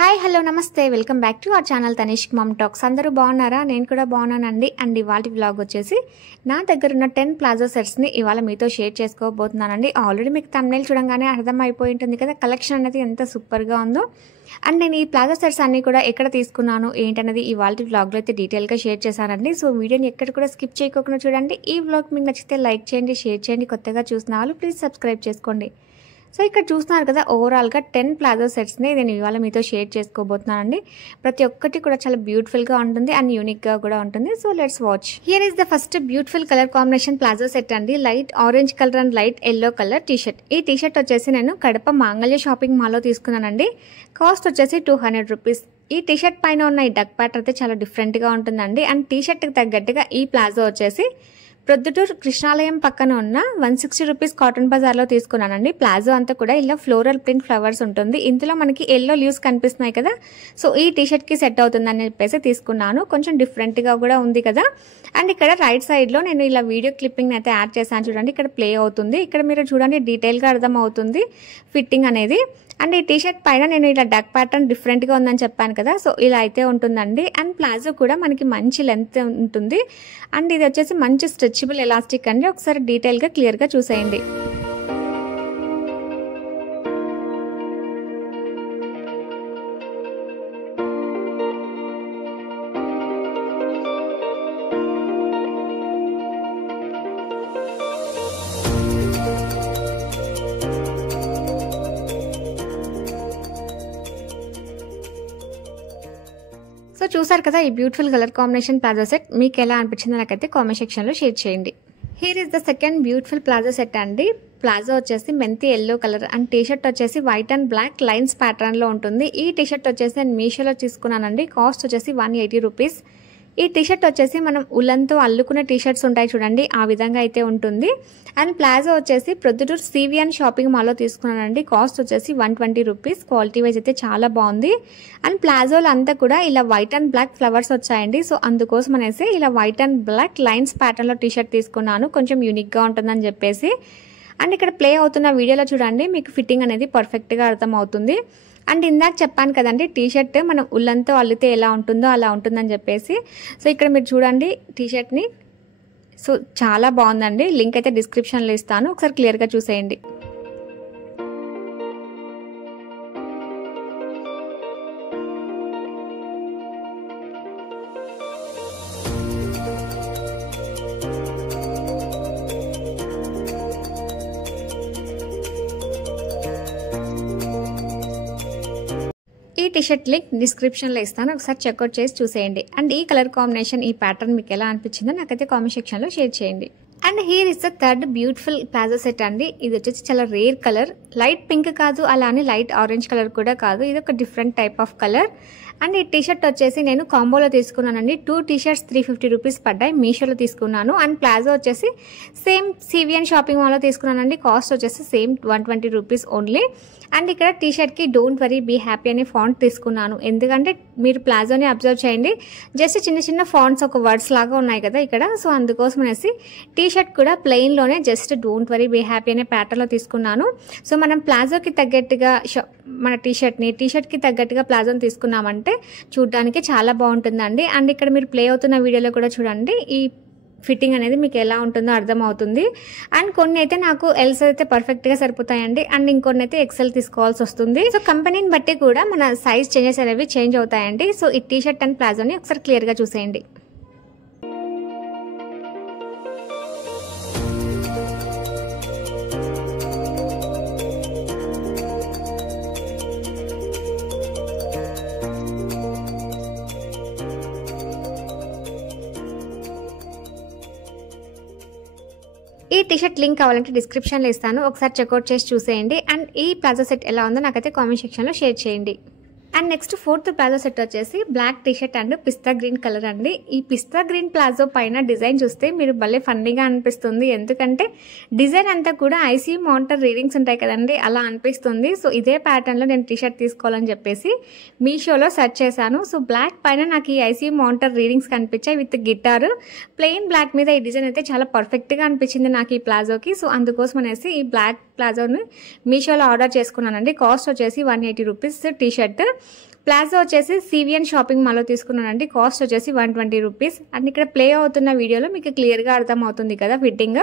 Hi hello నమస్తే welcome back to our channel Tanishk mom talks. అందరూ బాగున్నారా? నేను కూడా బాగున్నానండి. అండ్ ఇవాళ వ్లాగ్ వచ్చేసి నా దగ్గర ఉన్న 10 ప్లాజో సెట్స్ని ఇవాళ మీతో షేర్ చేసుకోబోతున్నానండి. ఆల్రెడీ మీకు థంబ్నెయిల్ చూడంగానే అర్థమైపోయి ఉంటుంది కదా కలెక్షన్ అనేది ఎంత సూపర్గా ఉందో. అండ్ నేను ఈ ప్లాజో సెట్స్ అన్నీ కూడా ఎక్కడ తీసుకున్నాను ఏంటనేది ఇవాళ వ్లాగ్లో అయితే డీటెయిల్గా షేర్ చేశానండి. సో వీడియోని ఎక్కడ కూడా స్కిప్ చేయకుండా చూడండి. ఈ వ్లాగ్ మీకు నచ్చితే లైక్ చేయండి, షేర్ చేయండి. కొత్తగా చూసిన వాళ్ళు ప్లీజ్ సబ్స్క్రైబ్ చేసుకోండి. సో ఇక్కడ చూస్తున్నారు కదా ఓవరాల్గా 10 ప్లాజో సెట్స్ని నేను ఇవాళ మీతో షేర్ చేసుకోబోతున్నానండి. ప్రతి ఒక్కటి కూడా చాలా బ్యూటిఫుల్గా ఉంటుంది అండ్ యూనిక్గా కూడా ఉంటుంది. So let's watch. Here is the first beautiful colour combination palazzo set అండి. Light orange colour and light yellow colour t-shirt. ఈ టీషర్ట్ వచ్చేసి నేను కడప మాంగళ్య షాపింగ్ మాల్లో తీసుకున్నానండి. కాస్ట్ వచ్చేసి 200 రూపీస్. ఈ టీషర్ట్ పైన ఉన్న ఈ డక్ ప్యాటర్న్ అయితే చాలా డిఫరెంట్గా ఉంటుందండి. అండ్ టీషర్ట్కి తగ్గట్టుగా ఈ ప్లాజో వచ్చేసి ప్రొద్దుటూరు కృష్ణాలయం పక్కన ఉన్న 160 రూపీస్ కాటన్ బజార్లో తీసుకున్నానండి. ప్లాజో అంతా కూడా ఇలా ఫ్లోరల్ ప్రింట్ ఫ్లవర్స్ ఉంటుంది. ఇందులో మనకి ఎల్లో లీవ్స్ కనిపిస్తున్నాయి కదా, సో ఈ టీషర్ట్కి సెట్ అవుతుందని చెప్పేసి తీసుకున్నాను. కొంచెం డిఫరెంట్గా కూడా ఉంది కదా. అండ్ ఇక్కడ రైట్ సైడ్లో నేను ఇలా వీడియో క్లిప్పింగ్ అయితే యాడ్ చేశాను చూడండి. ఇక్కడ ప్లే అవుతుంది. ఇక్కడ మీరు చూడండి డీటెయిల్గా అర్థం అవుతుంది ఫిట్టింగ్ అనేది. అండ్ ఈ టీషర్ట్ పైన నేను ఇలా డక్ ప్యాటర్న్ డిఫరెంట్గా ఉందని చెప్పాను కదా, సో ఇలా అయితే ఉంటుందండి. అండ్ ప్లాజో కూడా మనకి మంచి లెంత్ ఉంటుంది. అండ్ ఇది వచ్చేసి మంచి స్ట్రెచబుల్ ఎలాస్టిక్ అండి. ఒకసారి డీటెయిల్గా క్లియర్గా చూసేయండి. సో చూసారు కదా ఈ beautiful colour combination palazzo set మీకు ఎలా అనిపించిందో నాకైతే కామెంట్ సెక్షన్లో షేర్ చేయండి. Here is the second beautiful palazzo set అండి. ప్లాజో వచ్చేసి మెంతి ఎల్లో కలర్ అండ్ టీషర్ట్ వచ్చేసి వైట్ అండ్ బ్లాక్ లైన్స్ ప్యాటర్న్లో ఉంటుంది. ఈ టీషర్ట్ వచ్చేసి నేను మీషోలో తీసుకున్నానండి. కాస్ట్ వచ్చేసి 180 రూపీస్. ఈ టీషర్ట్ వచ్చేసి మనం ఉలన్తో అల్లుకునే టీషర్ట్స్ ఉంటాయి చూడండి, ఆ విధంగా అయితే ఉంటుంది. అండ్ ప్లాజో వచ్చేసి ప్రొద్దుటూరు సివిఎన్ షాపింగ్ మాల్లో తీసుకున్నానండి. కాస్ట్ వచ్చేసి 120 రూపీస్. క్వాలిటీ వైజ్ అయితే చాలా బాగుంది. అండ్ ప్లాజోలో అంతా కూడా ఇలా వైట్ అండ్ బ్లాక్ ఫ్లవర్స్ వచ్చాయండి. సో అందుకోసం అనేసి ఇలా వైట్ అండ్ బ్లాక్ లైన్స్ ప్యాటర్న్లో టీషర్ట్ తీసుకున్నాను, కొంచెం యూనిక్గా ఉంటుందని చెప్పేసి. అండ్ ఇక్కడ ప్లే అవుతున్న వీడియోలో చూడండి మీకు ఫిట్టింగ్ అనేది పర్ఫెక్ట్గా అర్థం అవుతుంది. అండ్ ఇందాక చెప్పాను కదండి టీషర్ట్ మనం ఉల్లన్తో అల్లితే ఎలా ఉంటుందో అలా ఉంటుందని చెప్పేసి. సో ఇక్కడ మీరు చూడండి టీషర్ట్ని, సో చాలా బాగుందండి. లింక్ అయితే డిస్క్రిప్షన్లో ఇస్తాను, ఒకసారి క్లియర్గా చూసేయండి. ఈ టీషర్ట్ లింక్ డిస్క్రిప్షన్లో ఇస్తాను, ఒకసారి చెక్అవుట్ చేసి చూసేయండి. అండ్ ఈ కలర్ కాంబినేషన్ ఈ ప్యాటర్న్ మీకు ఎలా అనిపించిందో నాకైతే కామెంట్ సెక్షన్లో షేర్ చేయండి. And here is the third beautiful palazzo set అండి. ఇది వచ్చేసి చాలా రేర్ కలర్, లైట్ పింక్ కాదు అలానే లైట్ ఆరెంజ్ కలర్ కూడా కాదు, ఇది ఒక different type of colour. And ఈ టీషర్ట్ వచ్చేసి నేను కాంబోలో తీసుకున్నానండి. 2 టీషర్ట్స్ 350 రూపీస్ పడ్డాయి, మీషోలో తీసుకున్నాను. అండ్ ప్లాజో వచ్చేసి సేమ్ సివిఎన్ షాపింగ్ మాల్లో తీసుకున్నానండి. కాస్ట్ వచ్చేసి సేమ్ 120 రూపీస్ ఓన్లీ. అండ్ ఇక్కడ టీషర్ట్కి డోంట్ వరీ బీ హ్యాపీ అనే ఫాంట్ తీసుకున్నాను. ఎందుకంటే మీరు ప్లాజోని అబ్జర్వ్ చేయండి, జస్ట్ చిన్న చిన్న ఫాంట్స్ ఒక వర్డ్స్ లాగా ఉన్నాయి కదా ఇక్కడ. సో అందుకోసం అనేసి టీషర్ట్ కూడా ప్లెయిన్లోనే just don't worry be happy అనే ప్యాటర్న్లో తీసుకున్నాను. సో మనం ప్లాజోకి తగ్గట్టుగా మన టీషర్ట్కి తగ్గట్టుగా ప్లాజోని తీసుకున్నామంటే చూడడానికి చాలా బాగుంటుందండి. అండ్ ఇక్కడ మీరు ప్లే అవుతున్న వీడియోలో కూడా చూడండి ఈ ఫిట్టింగ్ అనేది మీకు ఎలా ఉంటుందో అర్థం అవుతుంది. అండ్ కొన్ని అయితే నాకు ఎల్స్ అయితే పర్ఫెక్ట్గా సరిపోతాయండి. అండ్ ఇంకొన్ని అయితే ఎక్సెల్ తీసుకోవాల్సి వస్తుంది. సో కంపెనీని బట్టి కూడా మన సైజ్ చేంజెస్ అనేవి చేంజ్ అవుతాయండి. సో ఈ టీషర్ట్ అండ్ ప్లాజోని ఒకసారి క్లియర్గా చూసేయండి. ఈ టీషర్ట్ లింక్ కావాలంటే డిస్క్రిప్షన్లో ఇస్తాను, ఒకసారి చెక్అవుట్ చేసి చూసేయండి. అండ్ ఈ ప్లాజో సెట్ ఎలా ఉందో నాకైతే కామెంట్ సెక్షన్లో షేర్ చేయండి. And next fourth palazzo set వచ్చేసి బ్లాక్ టీషర్ట్ అండ్ పిస్తా గ్రీన్ కలర్ అండి. ఈ పిస్తా గ్రీన్ ప్లాజో పైన డిజైన్ చూస్తే మీరు భలే ఫన్నీగా అనిపిస్తుంది. ఎందుకంటే డిజైన్ అంతా కూడా ఐసీయూ మానిటర్ రీడింగ్స్ ఉంటాయి కదండి, అలా అనిపిస్తుంది. సో ఇదే ప్యాటర్న్లో నేను టీషర్ట్ తీసుకోవాలని చెప్పేసి మీషోలో సెర్చ్ చేశాను. సో బ్లాక్ పైన నాకు ఈ ఐసీయూ మానిటర్ రీడింగ్స్ కనిపించాయి విత్ గిటార్. ప్లెయిన్ బ్లాక్ మీద ఈ డిజైన్ అయితే చాలా పర్ఫెక్ట్గా అనిపించింది నాకు ఈ ప్లాజోకి. సో అందుకోసం అనేసి ఈ బ్లాక్ ప్లాజోని మీషోలో ఆర్డర్ చేసుకున్నానండి. కాస్ట్ వచ్చేసి 180 రూపీస్ టీ షర్ట్. ప్లాజో వచ్చేసి సివిఎన్ షాపింగ్ మాల్లో తీసుకున్నానండి. కాస్ట్ వచ్చేసి 120 రూపీస్. అండ్ ఇక్కడ ప్లే అవుతున్న వీడియోలో మీకు క్లియర్గా అర్థమవుతుంది కదా ఫిట్టింగ్.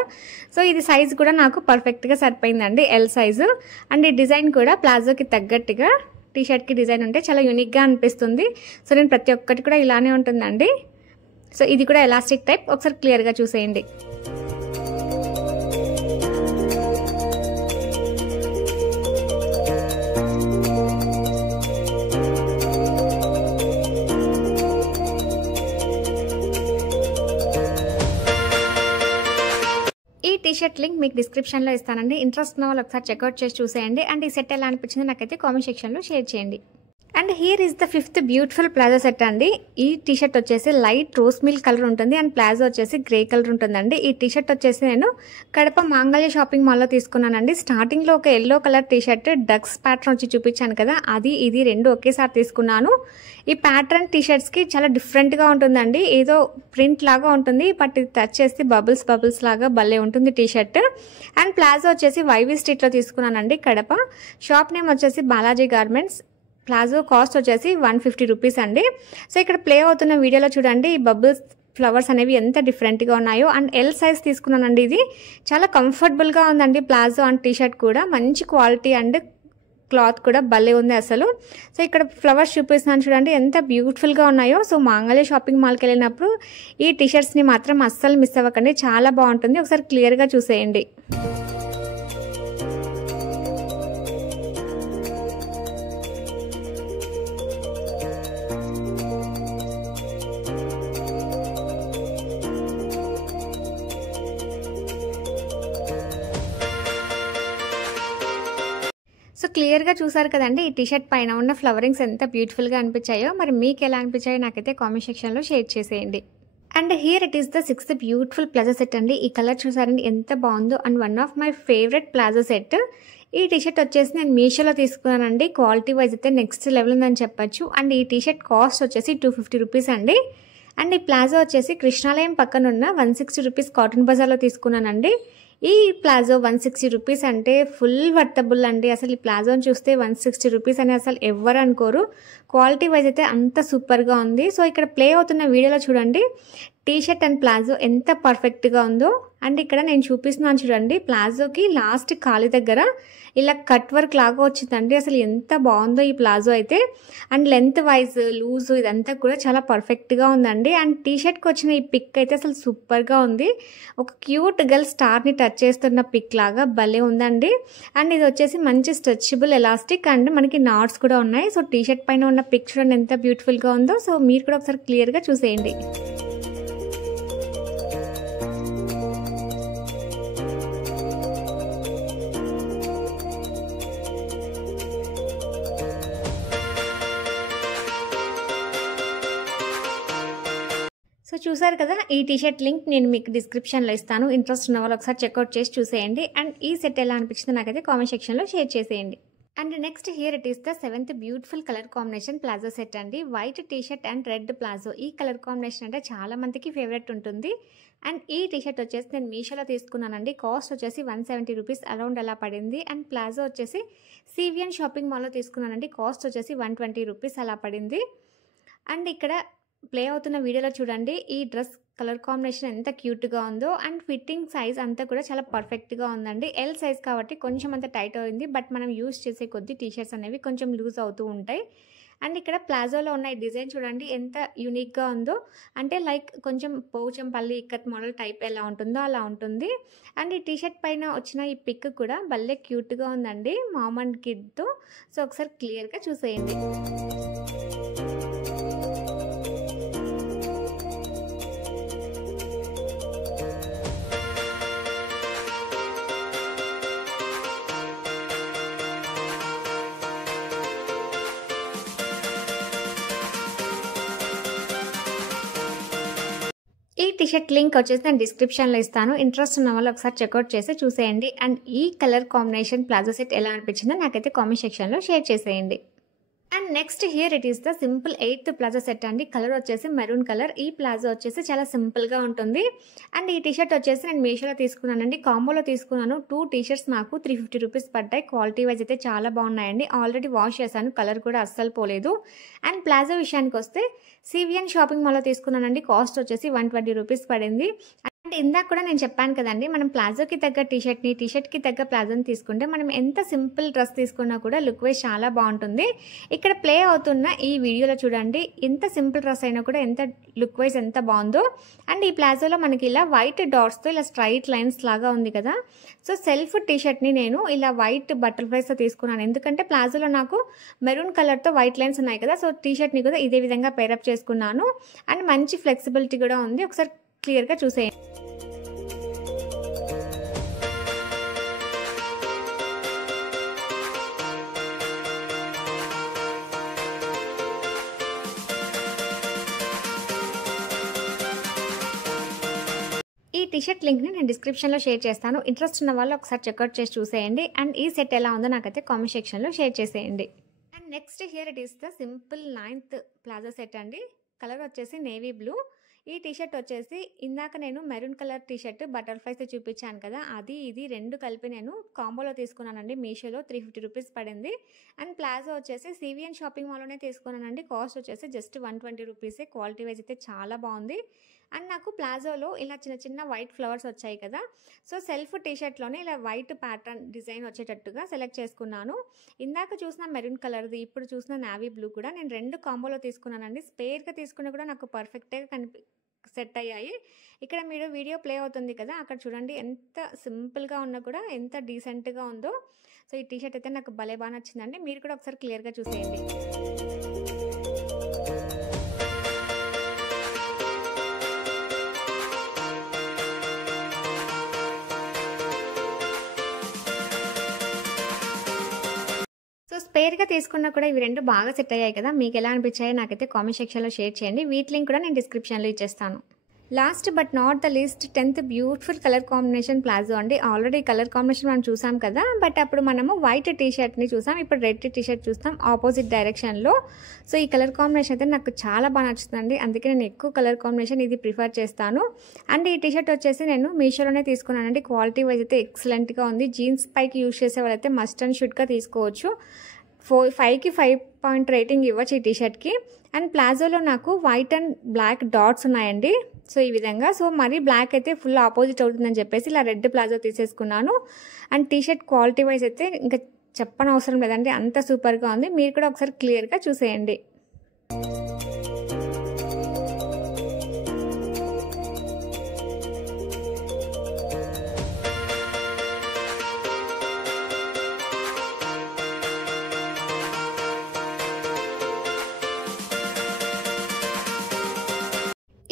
సో ఇది సైజ్ కూడా నాకు పర్ఫెక్ట్గా సరిపోయిందండి, ఎల్ సైజు. అండ్ ఈ డిజైన్ కూడా ప్లాజోకి తగ్గట్టుగా టీ షర్ట్కి డిజైన్ ఉంటే చాలా యూనిక్గా అనిపిస్తుంది. సో నేను ప్రతి ఒక్కటి కూడా ఇలానే ఉంటుందండి. సో ఇది కూడా ఎలాస్టిక్ టైప్, ఒకసారి క్లియర్గా చూసేయండి. ఈ టీ షర్ట్ లింక్ మీకు డిస్క్రిప్షన్లో ఇస్తానండి. ఇంట్రెస్ట్ ఉన్న వాళ్ళు ఒకసారి చెక్అవుట్ చేసి చూసేయండి. అండ్ ఈ సెట్ ఎలా అనిపించిందో నాకైతే కామెంట్ సెక్షన్లో షేర్ చేయండి. And here is the 5th beautiful palazzo set అండి. ఈ టీ షర్ట్ వచ్చేసి లైట్ రోజ్ మిల్క్ కలర్ ఉంటుంది అండ్ ప్లాజో వచ్చేసి గ్రే కలర్ ఉంటుందండి. ఈ టీ షర్ట్ వచ్చేసి నేను కడప మాంగళ్య షాపింగ్ మాల్లో తీసుకున్నానండి. స్టార్టింగ్లో ఒక yellow colour T shirt ducks pattern వచ్చి చూపించాను కదా, అది ఇది రెండు ఒకేసారి తీసుకున్నాను. ఈ ప్యాటర్న్ టీ షర్ట్స్కి చాలా డిఫరెంట్గా ఉంటుందండి. ఏదో ప్రింట్ లాగా ఉంటుంది, బట్ ఇది టచ్ చేస్తే బబుల్స్ లాగా భలే ఉంటుంది టీ షర్ట్. అండ్ ప్లాజో వచ్చేసి వైవి స్ట్రీట్లో తీసుకున్నానండి కడప. షాప్ నేమ్ వచ్చేసి బాలాజీ గార్మెంట్స్. ప్లాజో కాస్ట్ వచ్చేసి 150 రూపీస్ అండి. సో ఇక్కడ ప్లే అవుతున్న వీడియోలో చూడండి ఈ బబుల్స్ ఫ్లవర్స్ అనేవి ఎంత డిఫరెంట్గా ఉన్నాయో. అండ్ ఎల్ సైజ్ తీసుకున్నానండి. ఇది చాలా కంఫర్టబుల్గా ఉందండి ప్లాజో అండ్ టీ షర్ట్ కూడా. మంచి క్వాలిటీ అండ్ క్లాత్ కూడా భలే ఉంది అసలు. సో ఇక్కడ ఫ్లవర్స్ చూపిస్తున్నాను చూడండి ఎంత బ్యూటిఫుల్గా ఉన్నాయో. సో మాంగళ్య షాపింగ్ మాల్కి వెళ్ళినప్పుడు ఈ టీ షర్ట్స్ని మాత్రం అస్సలు మిస్ అవ్వకండి, చాలా బాగుంటుంది. ఒకసారి క్లియర్గా చూసేయండి. సో క్లియర్గా చూసారు కదండి ఈ టీషర్ట్ పైన ఉన్న ఫ్లవరింగ్స్ ఎంత బ్యూటిఫుల్గా అనిపించాయో. మరి మీకు ఎలా అనిపించాయో నాకైతే కామెంట్ సెక్షన్లో షేర్ చేసేయండి. And here it is the 6th beautiful palazzo set అండి. ఈ కలర్ చూసారండి ఎంత బాగుందో. And one of my favourite palazzo set. ఈ టీషర్ట్ వచ్చేసి నేను మీషోలో తీసుకున్నానండి. క్వాలిటీ వైజ్ అయితే నెక్స్ట్ లెవెల్ ఉందని చెప్పొచ్చు. అండ్ ఈ టీషర్ట్ కాస్ట్ వచ్చేసి 250 రూపీస్ అండి. అండ్ ఈ ప్లాజో వచ్చేసి కృష్ణాలయం పక్కన ఉన్న 160 రూపీస్ కాటన్ బజార్లో తీసుకున్నానండి. ఈ ప్లాజో 160 రూపీస్ అంటే ఫుల్ వర్తబుల్ అండి. అసలు ఈ ప్లాజోని చూస్తే 160 రూపీస్ అని అసలు ఎవ్వరు అనుకోరు. క్వాలిటీ వైజ్ అయితే అంత సూపర్గా ఉంది. సో ఇక్కడ ప్లే అవుతున్న వీడియోలో చూడండి టీ షర్ట్ అండ్ ప్లాజో ఎంత పర్ఫెక్ట్గా ఉందో. అండ్ ఇక్కడ నేను చూపిస్తున్నాను చూడండి ప్లాజోకి లాస్ట్ కాలి దగ్గర ఇలా కట్ వర్క్ లాగా వచ్చిందండి. అసలు ఎంత బాగుందో ఈ ప్లాజో అయితే. అండ్ లెంత్ వైజ్ లూజ్ ఇదంతా కూడా చాలా పర్ఫెక్ట్గా ఉందండి. అండ్ టీ షర్ట్కి వచ్చిన ఈ పిక్ అయితే అసలు సూపర్గా ఉంది. ఒక క్యూట్ గర్ల్ స్టార్ని టచ్ చేస్తున్న పిక్ లాగా భలే ఉందండి. అండ్ ఇది వచ్చేసి మంచి స్ట్రెచబుల్ ఎలాస్టిక్ అండ్ మనకి నాట్స్ కూడా ఉన్నాయి. సో టీ షర్ట్ పైన ఉన్న పిక్ చూడండి ఎంత బ్యూటిఫుల్గా ఉందో. సో మీరు కూడా ఒకసారి క్లియర్గా చూసేయండి. సో చూసారు కదా ఈ టీషర్ట్ లింక్ నేను మీకు డిస్క్రిప్షన్లో ఇస్తాను. ఇంట్రెస్ట్ ఉన్న వాళ్ళు ఒకసారి చెక్అవుట్ చేసి చూసేయండి. అండ్ ఈ సెట్ ఎలా అనిపించిందో నాకైతే కామెంట్ సెక్షన్లో షేర్ చేసేయండి. And next here it is the 7th beautiful colour combination palazzo set అండి. White t-shirt and red palazzo. ఈ కలర్ కాంబినేషన్ అంటే చాలా మందికి ఫేవరెట్ ఉంటుంది. అండ్ ఈ టీషర్ట్ వచ్చేసి నేను మీషోలో తీసుకున్నానండి. కాస్ట్ వచ్చేసి 170 రూపీస్ అరౌండ్ అలా పడింది. అండ్ ప్లాజో వచ్చేసి సివిఎన్ షాపింగ్ మాల్లో తీసుకున్నానండి. కాస్ట్ వచ్చేసి 120 రూపీస్ అలా పడింది. అండ్ ఇక్కడ ప్లే అవుతున్న వీడియోలో చూడండి ఈ డ్రెస్ కలర్ కాంబినేషన్ ఎంత క్యూట్గా ఉందో. అండ్ ఫిట్టింగ్ సైజ్ అంతా కూడా చాలా పర్ఫెక్ట్గా ఉందండి. ఎల్ సైజ్ కాబట్టి కొంచెం అంత టైట్ అయింది, బట్ మనం యూజ్ చేసే కొద్దీ టీషర్ట్స్ అనేవి కొంచెం లూజ్ అవుతూ ఉంటాయి. అండ్ ఇక్కడ ప్లాజోలో ఉన్న ఈ డిజైన్ చూడండి ఎంత యూనిక్గా ఉందో. అంటే లైక్ కొంచెం పోచంపల్లి ఇక్కత్ మోడల్ టైప్ ఎలా ఉంటుందో అలా ఉంటుంది. అండ్ ఈ టీషర్ట్ పైన వచ్చిన ఈ పిక్ కూడా భలే క్యూట్గా ఉందండి మామ్ అండ్ కిడ్తో. సో ఒకసారి క్లియర్గా చూసేయండి. ఈ టీషర్ట్ లింక్ వచ్చేసి నేను డిస్క్రిప్షన్లో ఇస్తాను. ఇంట్రెస్ట్ ఉన్న వాళ్ళు ఒకసారి చెక్అవుట్ చేసి చూసేయండి. అండ్ ఈ కలర్ కాంబినేషన్ ప్లాజో సెట్ ఎలా అనిపించిందో నాకైతే కామెంట్ సెక్షన్లో షేర్ చేసేయండి. And next here it is the simple 8th palazzo set అండి. కలర్ వచ్చేసి మెరూన్ కలర్. ఈ ప్లాజో వచ్చేసి చాలా సింపుల్గా ఉంటుంది. అండ్ ఈ టీషర్ట్ వచ్చేసి నేను మీషోలో తీసుకున్నానండి. కాంబోలో తీసుకున్నాను. 2 టీషర్ట్స్ నాకు 350 రూపీస్ పడ్డాయి. క్వాలిటీ వైజ్ అయితే చాలా బాగున్నాయండి. ఆల్రెడీ వాష్ చేశాను, కలర్ కూడా అస్సలు పోలేదు. అండ్ ప్లాజో విషయానికి వస్తే సివిఎన్ షాపింగ్ మాల్లో తీసుకున్నానండి. కాస్ట్ వచ్చేసి 120 రూపీస్ పడింది. అండ్ ఇందాక కూడా నేను చెప్పాను కదండి, మనం ప్లాజోకి తగ్గ టీషర్ట్కి తగ్గ ప్లాజోని తీసుకుంటే మనం ఎంత సింపుల్ డ్రెస్ తీసుకున్నా కూడా లుక్ వైజ్ చాలా బాగుంటుంది. ఇక్కడ ప్లే అవుతున్న ఈ వీడియోలో చూడండి, ఎంత సింపుల్ డ్రెస్ అయినా కూడా ఎంత లుక్ వైజ్ ఎంత బాగుందో. అండ్ ఈ ప్లాజోలో మనకి ఇలా వైట్ డాట్స్తో ఇలా స్ట్రైట్ లైన్స్ లాగా ఉంది కదా. సో సెల్ఫ్ టీషర్ట్ని నేను ఇలా వైట్ బటర్ఫ్లైస్తో తీసుకున్నాను. ఎందుకంటే ప్లాజోలో నాకు మెరూన్ కలర్తో వైట్ లైన్స్ ఉన్నాయి కదా. సో టీషర్ట్ని కూడా ఇదే విధంగా పేరప్ చేసుకున్నాను. అండ్ మంచి ఫ్లెక్సిబిలిటీ కూడా ఉంది. ఒకసారి క్లియర్గా చూసేయండి. ఈ టీషర్ట్ లింక్ని నేను డిస్క్రిప్షన్లో షేర్ చేస్తాను. ఇంట్రెస్ట్ ఉన్న వాళ్ళు ఒకసారి చెక్అవుట్ చేసి చూసేయండి. అండ్ ఈ సెట్ ఎలా ఉందో నాకైతే కామెంట్ సెక్షన్లో షేర్ చేసేయండి. And next here it is the simple 9th palazzo set అండి. కలర్ వచ్చేసి నేవీ బ్లూ. ఈ టీషర్ట్ వచ్చేసి ఇందాక నేను మెరూన్ కలర్ టీషర్ట్ బటర్ఫ్లైస్ చూపించాను కదా, అది ఇది రెండు కలిపి నేను కాంబోలో తీసుకున్నానండి. మీషోలో 350 రూపీస్ పడింది. అండ్ ప్లాజో వచ్చేసి సివిఎన్ షాపింగ్ మాల్లోనే తీసుకున్నానండి. కాస్ట్ వచ్చేసి జస్ట్ 120 రూపీసే. క్వాలిటీ వైజ్ అయితే చాలా బాగుంది. అండ్ నాకు ప్లాజోలో ఇలా చిన్న చిన్న వైట్ ఫ్లవర్స్ వచ్చాయి కదా. సో సెల్ఫ్ టీషర్ట్లోనే ఇలా వైట్ ప్యాటర్న్ డిజైన్ వచ్చేటట్టుగా సెలెక్ట్ చేసుకున్నాను. ఇందాక చూసిన మెరూన్ కలర్ది, ఇప్పుడు చూసిన నావీ బ్లూ కూడా నేను 2 కాంబోలో తీసుకున్నానండి. స్పేర్గా తీసుకున్న కూడా నాకు పర్ఫెక్ట్గా సెట్ అయ్యాయి. ఇక్కడ మీరు వీడియో ప్లే అవుతుంది కదా, అక్కడ చూడండి ఎంత సింపుల్గా ఉన్నా కూడా ఎంత డీసెంట్గా ఉందో. సో ఈ టీషర్ట్ అయితే నాకు భలే బాగా నచ్చిందండి. మీరు కూడా ఒకసారి క్లియర్గా చూసేయండి. సో స్పేర్గా తీసుకున్నా కూడా ఇవి రెండు బాగా సెట్ అయ్యాయి కదా. మీకు ఎలా అనిపించాయో నాకైతే కామెంట్ సెక్షన్లో షేర్ చేయండి. వీటి లింక్ కూడా నేను డిస్క్రిప్షన్లో ఇచ్చేస్తాను. Last but not the least 10th beautiful colour combination palazzo అండి. ఆల్రెడీ కలర్ కాంబినేషన్ మనం చూసాం కదా, బట్ అప్పుడు మనము వైట్ టీషర్ట్ని చూసాం, ఇప్పుడు రెడ్ టీషర్ట్ చూస్తాం ఆపోజిట్ డైరెక్షన్లో. సో ఈ కలర్ కాంబినేషన్ అయితే నాకు చాలా బాగా నచ్చుతుంది. అందుకే నేను ఎక్కువ కలర్ కాంబినేషన్ ఇది ప్రిఫర్ చేస్తాను. అండ్ ఈ టీషర్ట్ వచ్చేసి నేను మీషోలోనే తీసుకున్నానండి. క్వాలిటీ వైజ్ అయితే ఎక్సలెంట్గా ఉంది. జీన్స్ పైకి యూజ్ చేసే వాళ్ళైతే మస్ట్ అండ్ షుడ్గా తీసుకోవచ్చు. 5కి 5 పాయింట్ రేటింగ్ ఇవ్వచ్చు ఈ టీషర్ట్కి. అండ్ ప్లాజోలో నాకు వైట్ అండ్ బ్లాక్ డాట్స్ ఉన్నాయండి. సో ఈ విధంగా, సో మరి బ్లాక్ అయితే ఫుల్ ఆపోజిట్ అవుతుందని చెప్పేసి ఇలా రెడ్ ప్లాజో తీసేసుకున్నాను. అండ్ టీషర్ట్ క్వాలిటీ వైజ్ అయితే ఇంకా చెప్పనవసరం లేదండి, అంత సూపర్గా ఉంది. మీరు కూడా ఒకసారి క్లియర్గా చూసేయండి.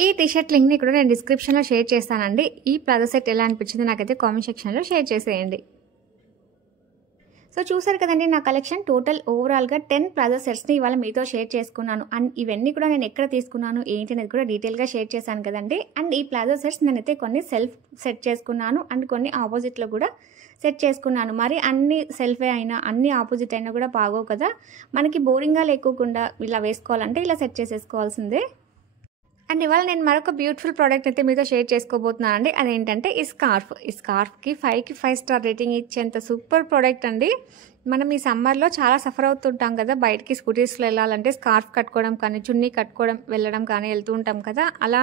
ఈ టీషర్ట్ లింక్ని కూడా నేను డిస్క్రిప్షన్లో షేర్ చేస్తానండి. ఈ ప్లాజో సెట్ ఎలా అనిపించింది నాకైతే కామెంట్ సెక్షన్లో షేర్ చేసేయండి. సో చూసారు కదండి నా కలెక్షన్. టోటల్ ఓవరాల్గా 10 ప్లాజో సెట్స్ని ఇవాళ మీతో షేర్ చేసుకున్నాను. అండ్ ఇవన్నీ కూడా నేను ఎక్కడ తీసుకున్నాను ఏంటి అనేది కూడా డీటెయిల్గా షేర్ చేశాను కదండి. అండ్ ఈ ప్లాజో సెట్స్ నేనైతే కొన్ని సెల్ఫ్ సెట్ చేసుకున్నాను అండ్ కొన్ని ఆపోజిట్లో కూడా సెట్ చేసుకున్నాను. మరి అన్ని సెల్ఫే అయినా అన్ని ఆపోజిట్ అయినా కూడా బాగోవు కదా. మనకి బోరింగ్గా లేకుండా ఇలా వేసుకోవాలంటే ఇలా సెట్ చేసేసుకోవాల్సిందే. అండ్ ఇవాళ నేను మరొక బ్యూటిఫుల్ ప్రోడక్ట్ అయితే మీతో షేర్ చేసుకోబోతున్నాను అండి. అదేంటంటే ఈ స్కార్ఫ్. ఈ స్కార్ఫ్కి 5కి 5 స్టార్ రేటింగ్ ఇచ్చేంత సూపర్ ప్రోడక్ట్ అండి. మనం ఈ సమ్మర్లో చాలా సఫర్ అవుతుంటాం కదా, బయటికి స్కూటీస్లో వెళ్ళాలంటే స్కార్ఫ్ కట్టుకోవడం కానీ చున్నీ కట్టుకోవడం వెళ్ళడం కానీ వెళ్తూ ఉంటాం కదా. అలా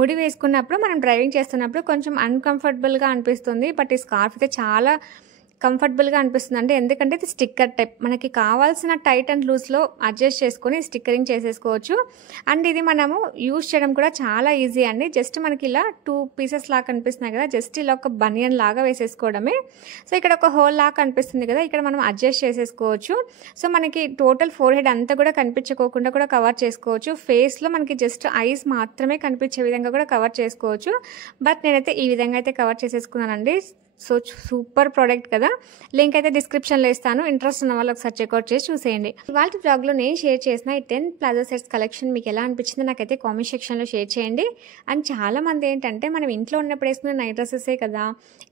ముడి వేసుకున్నప్పుడు మనం డ్రైవింగ్ చేస్తున్నప్పుడు కొంచెం అన్కంఫర్టబుల్గా అనిపిస్తుంది. బట్ ఈ స్కార్ఫ్ అయితే చాలా కంఫర్టబుల్గా అనిపిస్తుంది అండి. ఎందుకంటే ఇది స్టిక్కర్ టైప్, మనకి కావాల్సిన టైట్ అండ్ లూజ్లో అడ్జస్ట్ చేసుకొని స్టిక్కరింగ్ చేసేసుకోవచ్చు. అండ్ ఇది మనము యూజ్ చేయడం కూడా చాలా ఈజీ అండి. జస్ట్ మనకి ఇలా 2 పీసెస్ లాగా కనిపిస్తున్నాయి కదా, జస్ట్ ఇలా ఒక బనియన్ లాగా వేసేసుకోవడమే. సో ఇక్కడ ఒక హోల్ లాగా కనిపిస్తుంది కదా, ఇక్కడ మనం అడ్జస్ట్ చేసేసుకోవచ్చు. సో మనకి టోటల్ ఫోర్ హెడ్ అంతా కూడా కనిపించుకోకుండా కూడా కవర్ చేసుకోవచ్చు. ఫేస్లో మనకి జస్ట్ ఐస్ మాత్రమే కనిపించే విధంగా కూడా కవర్ చేసుకోవచ్చు. బట్ నేనైతే ఈ విధంగా అయితే కవర్ చేసేసుకున్నానండి. సో సూపర్ ప్రోడక్ట్ కదా. లింక్ అయితే డిస్క్రిప్షన్లో ఇస్తాను. ఇంట్రెస్ట్ ఉన్న వాళ్ళు ఒకసారి చెక్అవుట్ చేసి చూసేయండి. ఇవాళ బ్లాగ్లో నేను షేర్ చేసిన ఈ 10 ప్లాజో సెట్స్ కలెక్షన్ మీకు ఎలా అనిపించిందో నాకైతే కామెంట్ సెక్షన్లో షేర్ చేయండి. అండ్ చాలామంది ఏంటంటే మనం ఇంట్లో ఉన్నప్పుడు వేసుకునే నైట్ డ్రెస్సెసే కదా,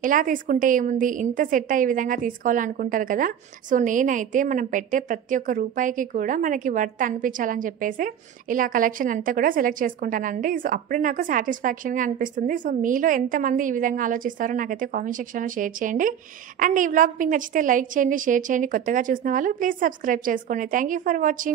ఎలా తీసుకుంటే ఏముంది, ఇంత సెట్ అయ్యే విధంగా తీసుకోవాలనుకుంటారు కదా. సో నేనైతే మనం పెట్టే ప్రతి ఒక్క రూపాయికి కూడా మనకి వర్త్ అనిపించాలని చెప్పేసి ఇలా కలెక్షన్ అంతా కూడా సెలెక్ట్ చేసుకుంటానండి. సో అప్పుడే నాకు సాటిస్ఫాక్షన్గా అనిపిస్తుంది. సో మీలో ఎంతమంది ఈ విధంగా ఆలోచిస్తారో నాకైతే కామెంట్ సెక్షన్లో షేర్ చేయండి. అండ్ ఈ వ్లాగ్ మీకు నచ్చితే లైక్ చేయండి, షేర్ చేయండి. కొత్తగా చూసిన వాళ్ళు ప్లీజ్ సబ్స్క్రైబ్ చేసుకోండి. Thank you for watching.